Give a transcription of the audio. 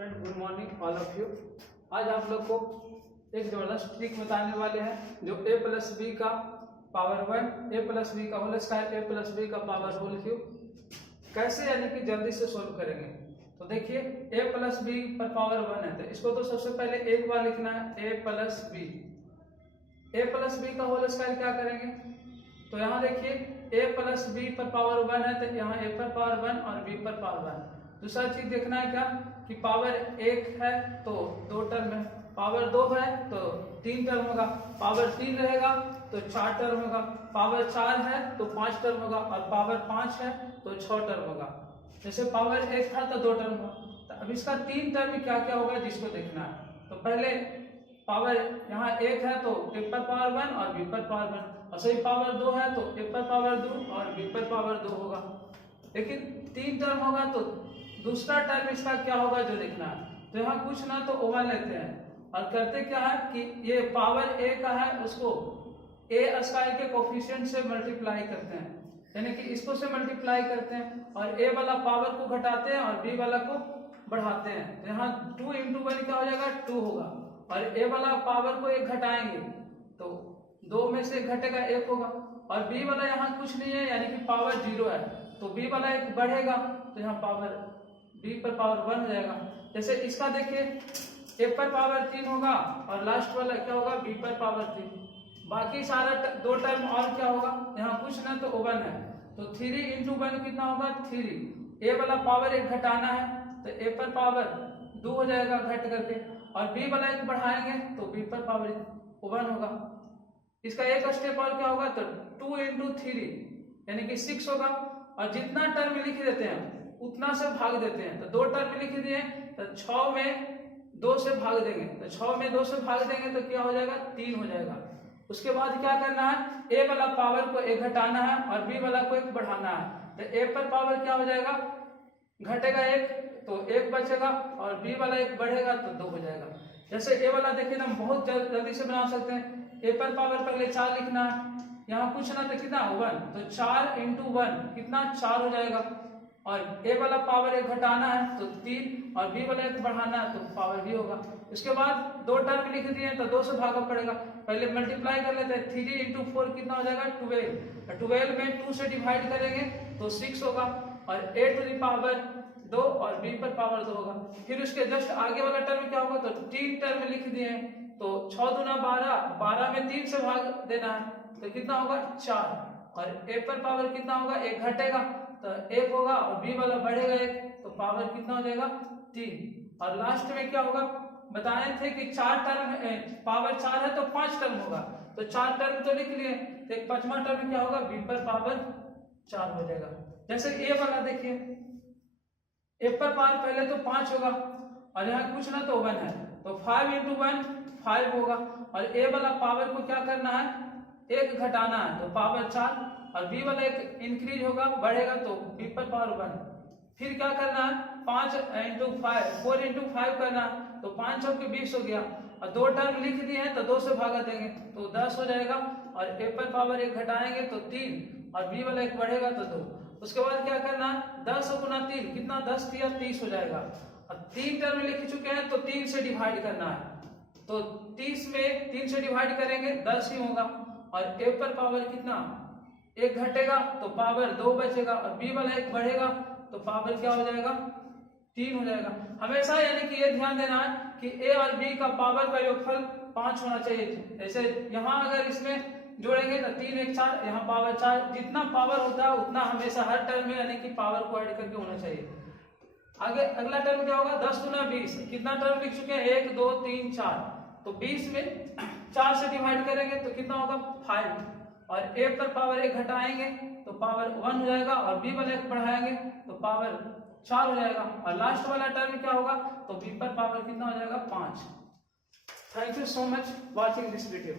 Student, good morning all of you. आज आप लोग को एक जबरदस्त ट्रिक बताने वाले हैं जो a प्लस बी का पावर 1, a प्लस बी का whole square, a plus B का पावर होल क्यूब कैसे यानी कि जल्दी से सोल्व करेंगे। तो देखिए a प्लस बी पर पावर 1 है तो इसको तो सबसे पहले एक बार लिखना है a plus B. a plus B का होल स्क्वायर क्या करेंगे, तो यहाँ देखिए a प्लस बी पर पावर 1 है तो यहाँ a पर पावर 1 और b पर पावर 1। दूसरा चीज देखना है क्या कि पावर 1 है तो 2 टर्म है, पावर 2 है तो 3 टर्म होगा, पावर 3 रहेगा तो 4 टर्म होगा, पावर 4 है तो 5 टर्म होगा और पावर 5 है तो 6 टर्म होगा। जैसे पावर 1 था तो 2 टर्म हुआ, तो अब इसका 3 टर्म क्या क्या होगा जिसको देखना है। तो पहले पावर यहाँ 1 है तो a पर पावर 1 और b पर पावर 1, और सही पावर 2 है तो a पर पावर 2 और b पर पावर 2 होगा। लेकिन 3 टर्म होगा तो दूसरा टर्म इसका क्या होगा जो देखना है। तो यहाँ कुछ ना तो ओवन लेते हैं और करते क्या है कि ये पावर a का है उसको a स्क्वायर के कोफिशिएंट से मल्टीप्लाई करते हैं, यानी कि इसको से मल्टीप्लाई करते हैं और a वाला पावर को घटाते हैं और b वाला को बढ़ाते हैं। तो यहाँ 2 into 1 क्या हो जाएगा 2 होगा, और a वाला पावर को 1 घटाएंगे तो 2 में से घटेगा 1 होगा, और b वाला यहाँ कुछ नहीं है यानी कि पावर 0 है तो b वाला 1 बढ़ेगा तो यहाँ पावर b पर पावर 1 हो जाएगा। जैसे इसका देखिए a पर पावर 3 होगा और लास्ट वाला क्या होगा b पर पावर 3। बाकी सारा 2 टर्म और क्या होगा, यहाँ कुछ ना तो 1 है तो 3 into 1 कितना होगा 3। a वाला पावर 1 घटाना है तो a पर पावर 2 हो जाएगा घट करके, और b वाला 1 बढ़ाएंगे तो b पर पावर 1 होगा। इसका एक स्टेप और क्या होगा तो 2 into 3 यानी कि 6 होगा, और जितना टर्म लिख देते हैं उतना से भाग देते हैं। तो 2 टर्म लिख दिए तो 6 में 2 से भाग देंगे, तो 6 में 2 से भाग देंगे तो क्या हो जाएगा 3 हो जाएगा। उसके बाद क्या करना है, a वाला पावर को 1 घटाना है और b वाला को 1 बढ़ाना है। तो a पर पावर क्या हो जाएगा घटेगा 1 तो 1 बचेगा, और b वाला 1 बढ़ेगा तो 2 हो जाएगा। जैसे a वाला देखिए ना हम बहुत जल्दी से बना सकते हैं। a पर पावर पहले 4 लिखना है, यहाँ कुछ ना तो कितना 1 तो 4 into 1 कितना 4 हो जाएगा, और a वाला पावर 1 घटाना है तो 3 और b वाला 1 बढ़ाना है तो पावर b होगा। उसके बाद 2 टर्म लिख दिए तो 2 से भागना पड़ेगा, पहले मल्टीप्लाई कर लेते हैं। 3 into 4 कितना हो जाएगा 12, 12 में 2 से डिवाइड करेंगे तो 6 होगा, और a टू द पावर 2 और b पर पावर 2 होगा। फिर उसके जस्ट आगे वाला टर्म क्या होगा तो 3 टर्म लिख दिए तो 6 दूना 12, 12 में 3 से भाग देना है तो कितना होगा 4, और a पर पावर कितना होगा 1 घटेगा तो 1 होगा, और b वाला बढ़ेगा 1 तो पावर कितना हो जाएगा 3। और लास्ट में क्या होगा बताए थे कि 4 टर्म पावर 4 है तो 5 टर्म होगा, तो 4 टर्म तो लिख लिए तो एक 5वां टर्म क्या होगा b पर पावर 4 हो जाएगा। जैसे a वाला देखिए a पर पावर पहले तो 5 होगा और यहाँ कुछ ना तो 1 है तो 5 into 1 5 होगा, और a वाला पावर को क्या करना है 1 घटाना है तो पावर 4, और b वाला 1 इंक्रीज होगा बढ़ेगा तो b पर पावर 1। फिर क्या करना है 5 into 5 4 into 5 करना तो 5 चौके 20 हो गया, और 2 टर्म लिख दिए हैं तो 2 से भागा देंगे तो 10 हो जाएगा, और a पर पावर 1 घटाएंगे तो 3 और b वाला 1 बढ़ेगा तो 2। उसके बाद क्या करना है 10 गुना 3 कितना 10 या 30 हो जाएगा, और 3 टर्म लिख चुके हैं तो 3 से डिवाइड करना है तो 30 में 3 से डिवाइड करेंगे 10 ही होगा, और a पर पावर कितना 1 घटेगा तो पावर 2 बचेगा, और b वाला 1 बढ़ेगा तो पावर क्या हो जाएगा 3 हो जाएगा। हमेशा यानी कि ये ध्यान देना है कि a और b का पावर का योगफल 5 होना चाहिए। जैसे यहाँ अगर इसमें जोड़ेंगे तो 3 1 4, यहाँ पावर 4, जितना पावर होता है उतना हमेशा हर टर्म में यानी कि पावर को ऐड करके होना चाहिए। आगे अगला टर्म क्या होगा 10 गुना 20, कितना टर्म लिख चुके हैं 1 2 3 4, तो 20 में 4 से डिवाइड करेंगे तो कितना होगा 5, और a पर पावर 1 घटाएंगे तो पावर 1 हो जाएगा, और b वाला 1 बढ़ाएंगे तो पावर 4 हो जाएगा, और लास्ट वाला टर्म क्या होगा तो b पर पावर कितना हो जाएगा 5। Thank you so much watching this video.